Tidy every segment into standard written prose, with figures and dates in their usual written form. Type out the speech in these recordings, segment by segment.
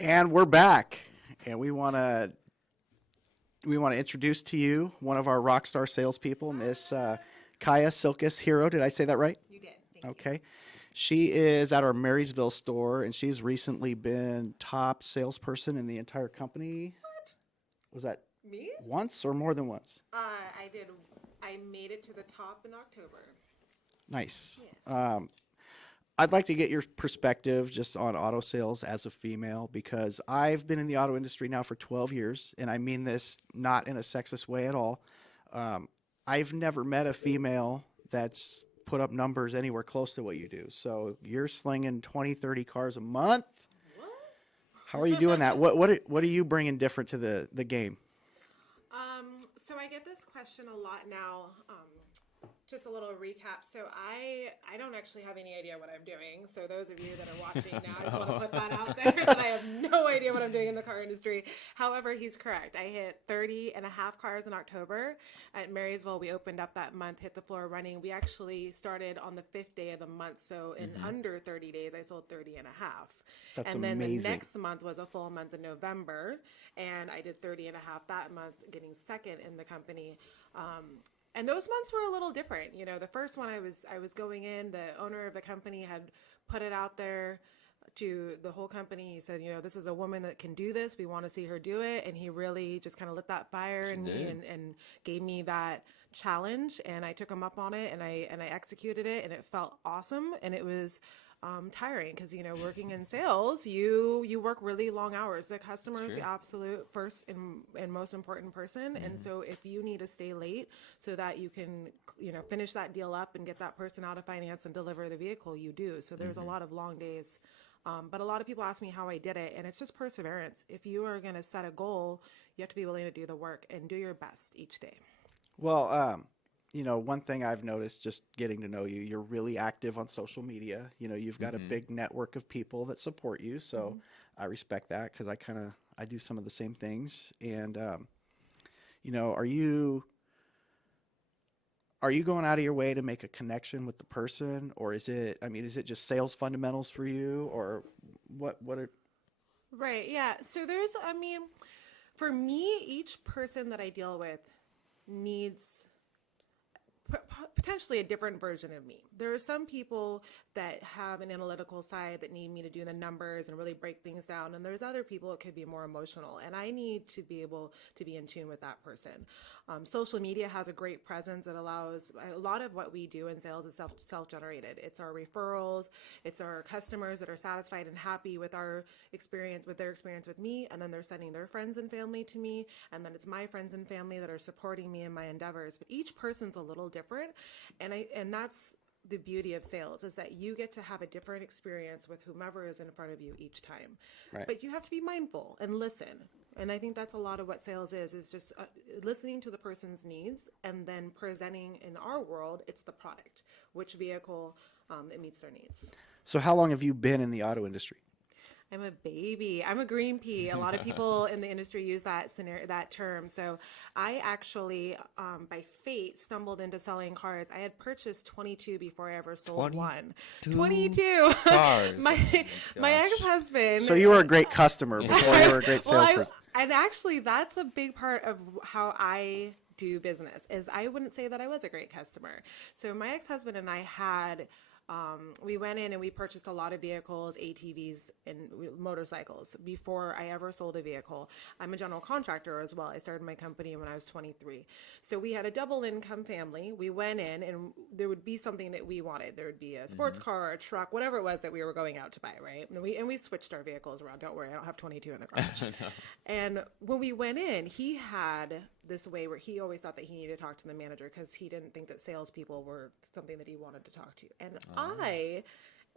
And we're back, and we want to introduce to you one of our rock star salespeople, Miss Kaya Silkiss Hero. Did I say that right? You did. Thank you. Okay. She is at our Marysville store, and she's recently been top salesperson in the entire company. What? Was that Me? once or more than once? I did. I made it to the top in October. Nice. Yeah. I'd like to get your perspective just on auto sales as a female because I've been in the auto industry now for 12 years, and I mean this not in a sexist way at all. I've never met a female that's put up numbers anywhere close to what you do. So you're slinging 20, 30 cars a month. What? How are you doing that? What are you bringing different to the game? So I get this question a lot now. Just a little recap. So I don't actually have any idea what I'm doing. So those of you that are watching now, I just want to put that out there that I have no idea what I'm doing in the car industry. However, he's correct. I hit 30 and a half cars in October at Marysville. We opened up that month, hit the floor running. We actually started on the 5th day of the month. So in under 30 days, I sold 30 and a half. That's and then amazing. the next month was a full month in November. And I did 30 and a half that month, getting second in the company. And those months were a little different. You know, the first one I was going in, the owner of the company had put it out there to the whole company. He said, you know, this is a woman that can do this. We want to see her do it. And he really just kind of lit that fire in me and gave me that challenge. And I took him up on it and I executed it and it felt awesome. And it was tiring because, you know, working in sales, you work really long hours. The customer is the absolute first and most important person. And so if you need to stay late so that you can, you know, finish that deal up and get that person out of finance and deliver the vehicle, you do. So there's a lot of long days. But a lot of people ask me how I did it, and it's just perseverance. If you are going to set a goal, you have to be willing to do the work and do your best each day. Well, you know, one thing I've noticed just getting to know you, you're really active on social media. You know, you've got a big network of people that support you. So I respect that because I do some of the same things. And, you know, are you going out of your way to make a connection with the person, or is it just sales fundamentals for you, or what are, Right. Yeah. So for me, each person that I deal with needs potentially a different version of me. There are some people that have an analytical side that need me to do the numbers and really break things down. And there's other people that could be more emotional. And I need to be able to be in tune with that person. Social media has a great presence that allows a lot of what we do in sales is self-generated. It's our referrals. It's our customers that are satisfied and happy with our experience, with their experience with me. And then they're sending their friends and family to me. And then it's my friends and family that are supporting me in my endeavors. But each person's a little different. And that's the beauty of sales is that you get to have a different experience with whomever is in front of you each time. right? But you have to be mindful and listen. And I think that's a lot of what sales is just listening to the person's needs and then presenting in our world, it's the product, which vehicle it meets their needs. So how long have you been in the auto industry? I'm a baby. I'm a green pea. A lot of people in the industry use that term. So I actually, by fate, stumbled into selling cars. I had purchased 22 before I ever sold one. 22 cars. my ex-husband. So you were a great customer before you were a great Well, salesperson. and actually, that's a big part of how I do business. Is I wouldn't say that I was a great customer. So my ex-husband and I had. We went in and we purchased a lot of vehicles, ATVs, and motorcycles before I ever sold a vehicle. I'm a general contractor as well. I started my company when I was 23. So we had a double income family. We went in and there would be something that we wanted. There would be a sports car, a truck, whatever it was that we were going out to buy, right? And we switched our vehicles around. Don't worry, I don't have 22 in the garage. No. And when we went in, he had this way where he always thought that he needed to talk to the manager because he didn't think that salespeople were something that he wanted to talk to. And I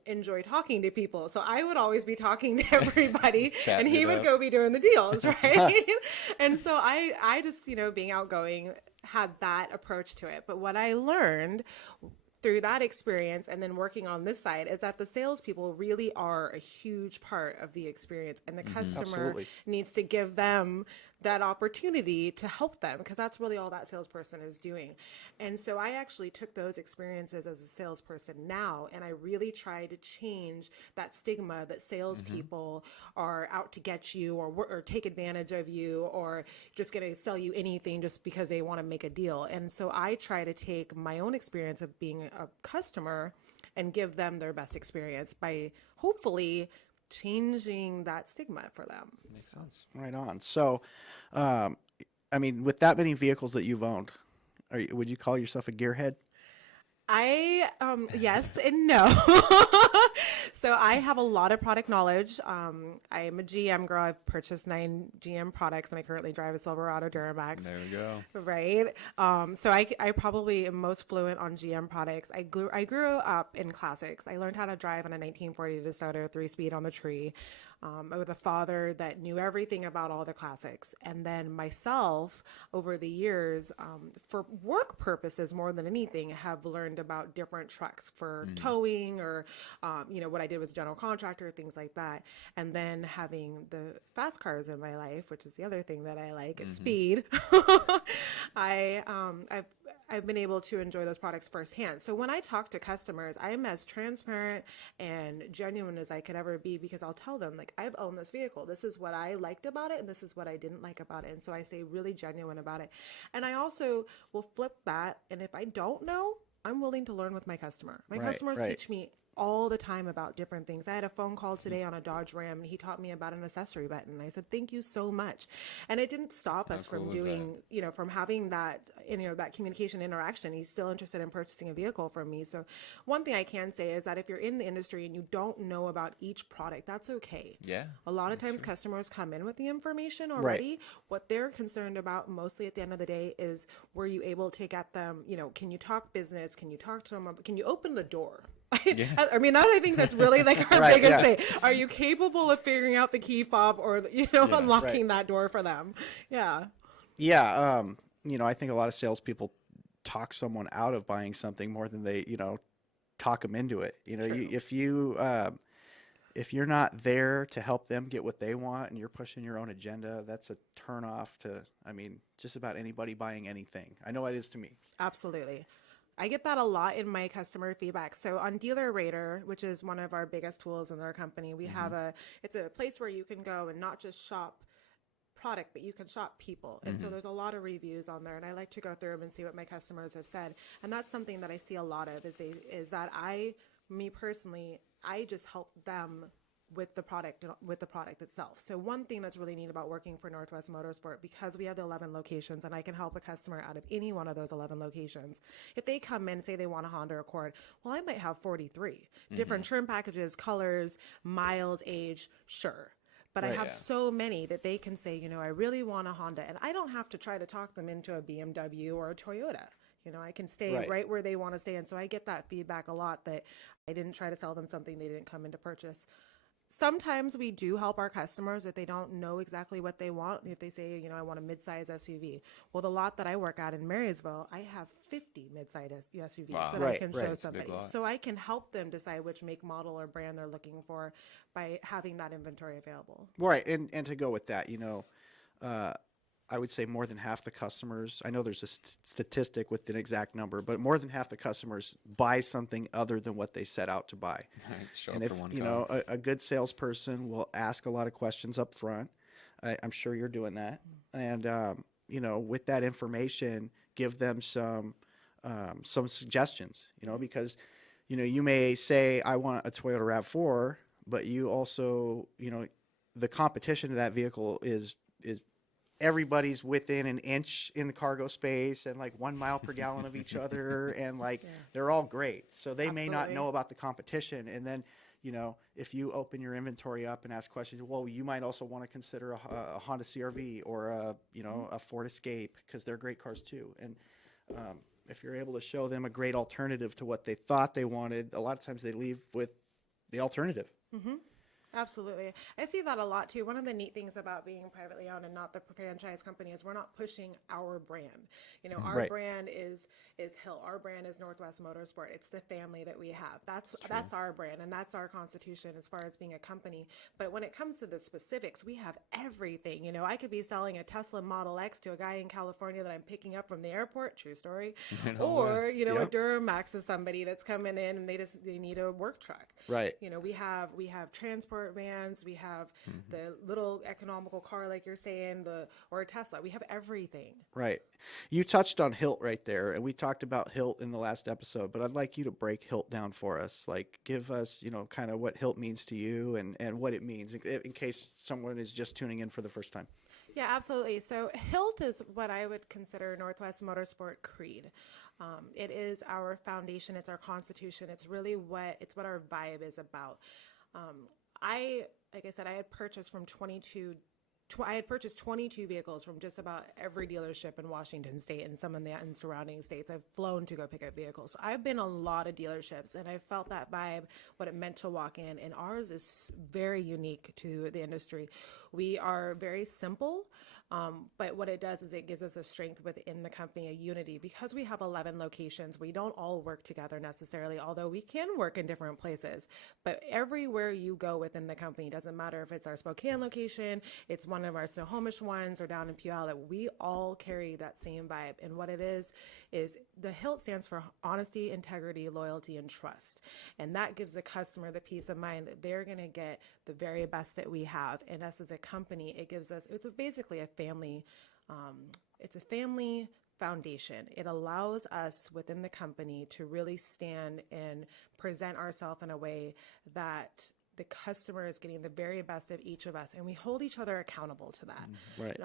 enjoy talking to people. So I would always be talking to everybody and he would go be doing the deals, right? And so I just, you know, being outgoing had that approach to it. But what I learned through that experience and then working on this side is that the salespeople really are a huge part of the experience and the customer Absolutely. needs to give them that opportunity to help them, because that's really all that salesperson is doing. And so I actually took those experiences as a salesperson now, and I really try to change that stigma that salespeople are out to get you or take advantage of you or just going to sell you anything just because they want to make a deal. And so I try to take my own experience of being a customer and give them their best experience by hopefully changing that stigma for them. Makes sense. Right on. So, I mean, with that many vehicles that you've owned, would you call yourself a gearhead? Yes and no. So I have a lot of product knowledge. I am a GM girl. I've purchased 9 GM products and I currently drive a Silverado Duramax. There we go. Right. So I probably am most fluent on GM products. I grew up in classics. I learned how to drive on a 1940 DeSoto 3-speed on the tree. With a father that knew everything about all the classics. And then myself, over the years, for work purposes more than anything, have learned about different trucks for towing or, what I did was general contractor, things like that. And then having the fast cars in my life, which is the other thing that I like, is speed. I've been able to enjoy those products firsthand. So when I talk to customers, I'm as transparent and genuine as I could ever be, because I'll tell them, like, I've owned this vehicle. This is what I liked about it, and this is what I didn't like about it. And so I stay really genuine about it. And I also will flip that. And if I don't know, I'm willing to learn with my customer. My customers teach me all the time about different things. I had a phone call today on a Dodge Ram, and he taught me about an accessory button. I said, thank you so much. And it didn't stop us from doing, from having that, that communication interaction. He's still interested in purchasing a vehicle from me. So one thing I can say is that if you're in the industry and you don't know about each product, that's okay. Yeah. A lot of times customers come in with the information already. What they're concerned about mostly at the end of the day is, were you able to get them, can you talk business? Can you talk to them? Can you open the door? I mean, I think that's really like our biggest thing. Are you capable of figuring out the key fob or, unlocking that door for them? Yeah. Yeah. I think a lot of salespeople talk someone out of buying something more than they, talk them into it. If you're not there to help them get what they want and you're pushing your own agenda, that's a turnoff to, just about anybody buying anything. I know it is to me. Absolutely. I get that a lot in my customer feedback. So on Dealer Rater, which is one of our biggest tools in our company, we have it's a place where you can go and not just shop product, but you can shop people. And so there's a lot of reviews on there, and I like to go through them and see what my customers have said. And that's something that I see a lot of is that me personally, I just help them with the product itself. So one thing that's really neat about working for Northwest Motorsport, because we have the 11 locations and I can help a customer out of any one of those 11 locations. If they come in and say they want a Honda Accord, well, I might have 43 different trim packages, colors, miles, age, sure. But I have so many that they can say, I really want a Honda, and I don't have to try to talk them into a BMW or a Toyota. I can stay right where they want to stay. And so I get that feedback a lot, that I didn't try to sell them something they didn't come in to purchase. Sometimes we do help our customers if they don't know exactly what they want. If they say, I want a midsize SUV. Well, the lot that I work at in Marysville, I have 50 midsize SUVs that I can show somebody. So I can help them decide which make, model, or brand they're looking for by having that inventory available. Right. And to go with that, I would say more than half the customers, I know there's a statistic with an exact number, but more than half the customers buy something other than what they set out to buy. And if, a good salesperson will ask a lot of questions up front, I'm sure you're doing that. And, with that information, give them some suggestions, because, you may say, I want a Toyota RAV4, but you also, the competition to that vehicle is everybody's within an inch in the cargo space and like 1 mile per gallon of each other. And they're all great. So they may not know about the competition. And then, if you open your inventory up and ask questions, well, you might also want to consider a Honda CRV or a Ford Escape, because they're great cars too. And, if you're able to show them a great alternative to what they thought they wanted, a lot of times they leave with the alternative. Absolutely. I see that a lot too. One of the neat things about being privately owned and not the franchise company is we're not pushing our brand. Our brand is is Hilt. Our brand is Northwest Motorsport. It's the family that we have. That's our brand, and that's our constitution as far as being a company. But when it comes to the specifics, we have everything. You know, I could be selling a Tesla Model X to a guy in California that I'm picking up from the airport, true story, or you know, a Duramax is somebody that's coming in and they need a work truck. Right. You know, we have transport vans, we have the little economical car like you're saying, or a Tesla. We have everything. Right. You touched on Hilt right there, and we talked about Hilt in the last episode, but I'd like you to break Hilt down for us. Like, give us, you know, kind of what Hilt means to you and what it means in case someone is just tuning in for the first time. Yeah, absolutely. So Hilt is what I would consider Northwest Motorsport creed. It is our foundation. It's our constitution. It's really what our vibe is about. Like I said, I had purchased 22 vehicles from just about every dealership in Washington State and some in the surrounding states. I've flown to go pick up vehicles. So I've been a lot of dealerships, and I felt that vibe, what it meant to walk in. And ours is very unique to the industry. We are very simple, but what it does is it gives us a strength within the company, a unity. Because we have 11 locations, we don't all work together necessarily, although we can work in different places. But everywhere you go within the company, doesn't matter if it's our Spokane location, it's one of our Snohomish ones, or down in Puyallup, we all carry that same vibe. And what it is the HILT stands for honesty, integrity, loyalty, and trust. And that gives the customer the peace of mind that they're going to get the very best that we have. And us as a company, it's basically a family, it's a family foundation. It allows us within the company to really stand and present ourselves in a way that the customer is getting the very best of each of us, and we hold each other accountable to that. Right.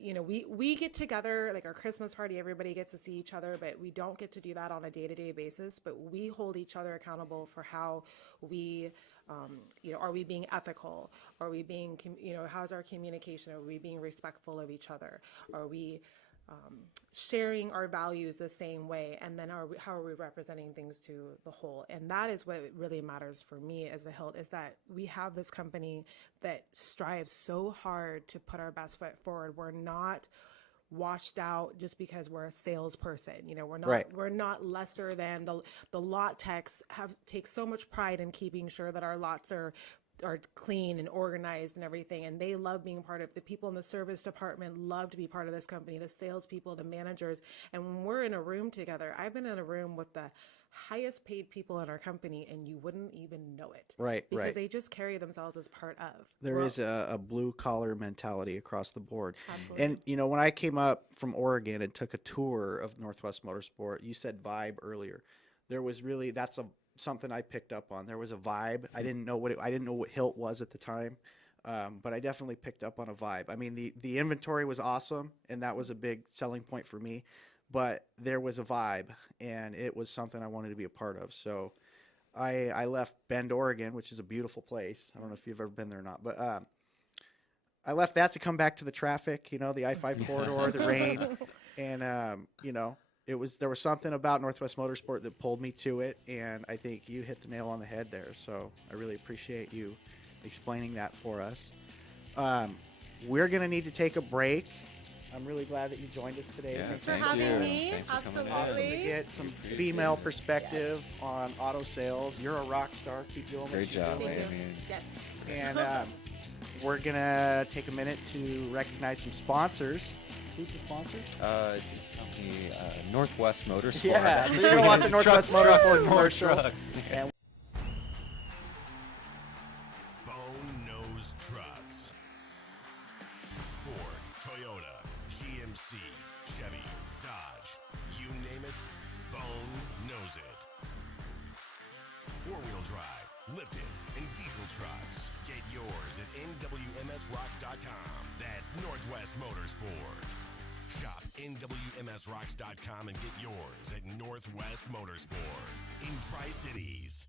You know, we get together, like our Christmas party, everybody gets to see each other, but we don't get to do that on a day-to-day basis. But we hold each other accountable for how we, you know, are we being ethical? Are we being, you know, how's our communication? Are we being respectful of each other? Are we sharing our values the same way? And then how are we representing things to the whole? And that is what really matters for me as a HILT, is that we have this company that strives so hard to put our best foot forward. We're not washed out just because we're a salesperson. You know, we're not lesser than the lot techs take so much pride in keeping sure that our lots are clean and organized and everything. And they love being part of the people in the service department, love to be part of this company, the salespeople, the managers. And when we're in a room together, I've been in a room with the highest paid people in our company, and you wouldn't even know it. Right. Because they just carry themselves as part of. There is a blue collar mentality across the board. Absolutely. And, you know, when I came up from Oregon and took a tour of Northwest Motorsport, you said vibe earlier. There was really, something I picked up on. There was a vibe. I didn't know what HILT was at the time, but I definitely picked up on a vibe. I mean, the inventory was awesome, and that was a big selling point for me. But there was a vibe, and it was something I wanted to be a part of. So I left Bend, Oregon, which is a beautiful place. I don't know if you've ever been there or not, but I left that to come back to the traffic, you know, the I-5 corridor, the rain, and you know. There was something about Northwest Motorsport that pulled me to it, and I think you hit the nail on the head there. So I really appreciate you explaining that for us. We're going to need to take a break. I'm really glad that you joined us today. Yeah, Thanks for having me. Thanks for coming in. Awesome to get some Appreciate female it. perspective on auto sales. You're a rock star. Keep doing what Great you're job, doing. Thank you. man. Yes. And we're going to take a minute to recognize some sponsors. Who's the sponsor? It's this company, Northwest Motorsport. Yeah, so you're going to watch a Northwest Motorsport more commercial. trucks. And Bone Nose Trucks. Ford, Toyota, GMC, Chevy, Dodge, you name it, Bone knows it. Four-wheel drive, lifted, and diesel trucks. Get yours at NWMSRocks.com. That's Northwest Motorsport. Shop NWMSRocks.com and get yours at Northwest Motorsport in Tri-Cities.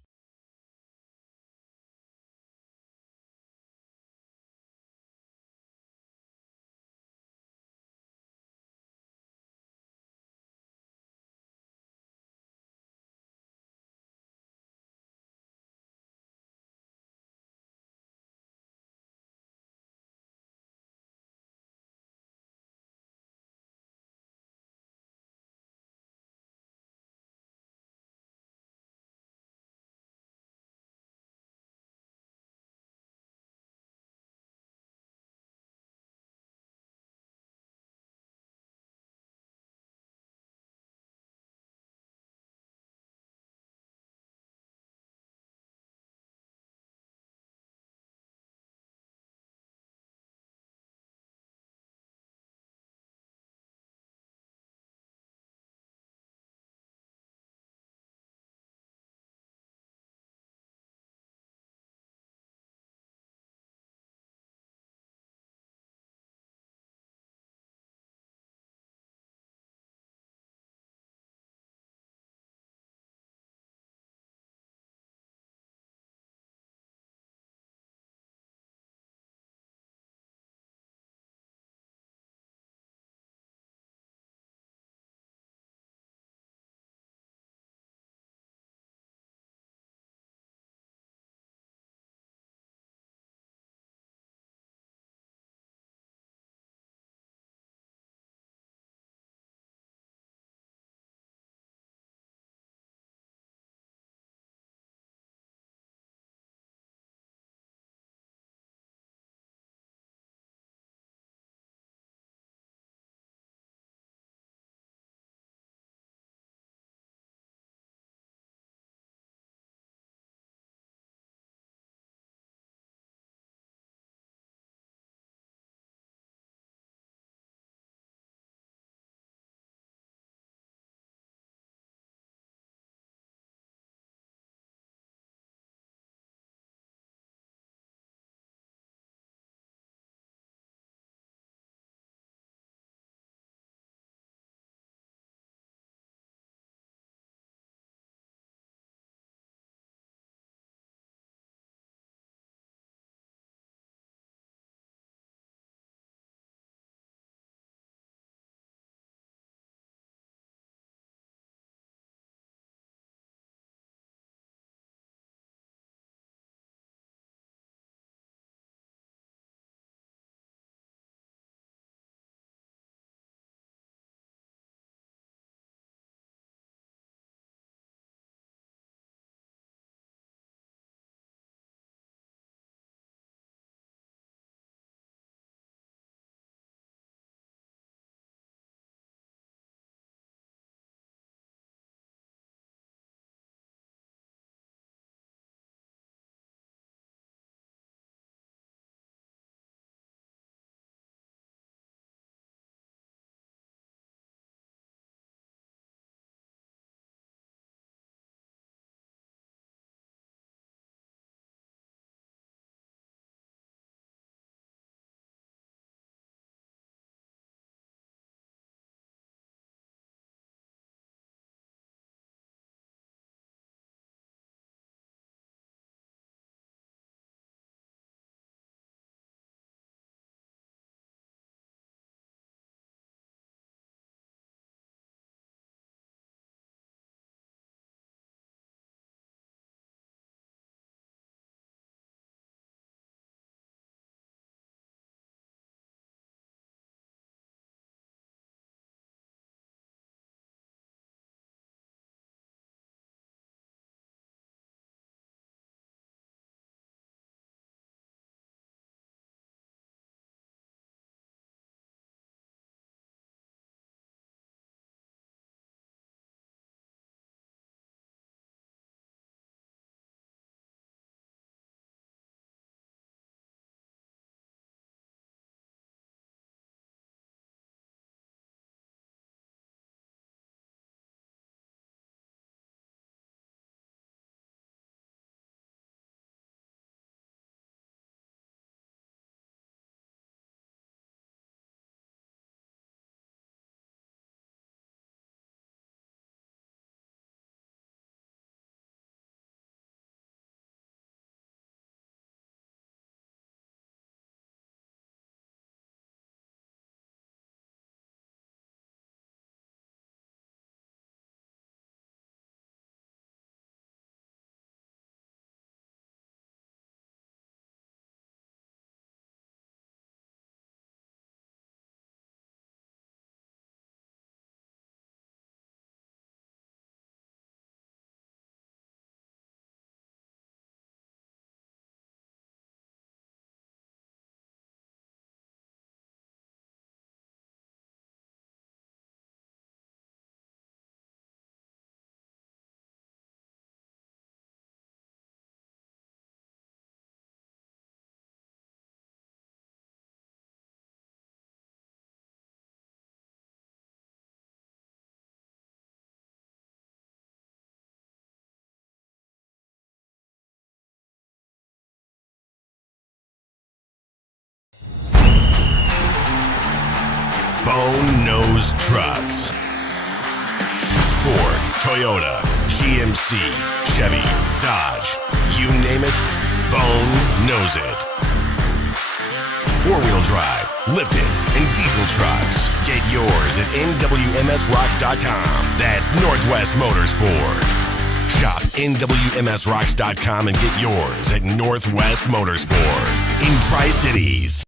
knows trucks. Ford, Toyota, GMC, Chevy, Dodge, you name it, Bone knows it. Four-wheel drive, lifted, and diesel trucks. Get yours at NWMSRocks.com. That's Northwest Motorsport. Shop NWMSRocks.com and get yours at Northwest Motorsport in Tri-Cities.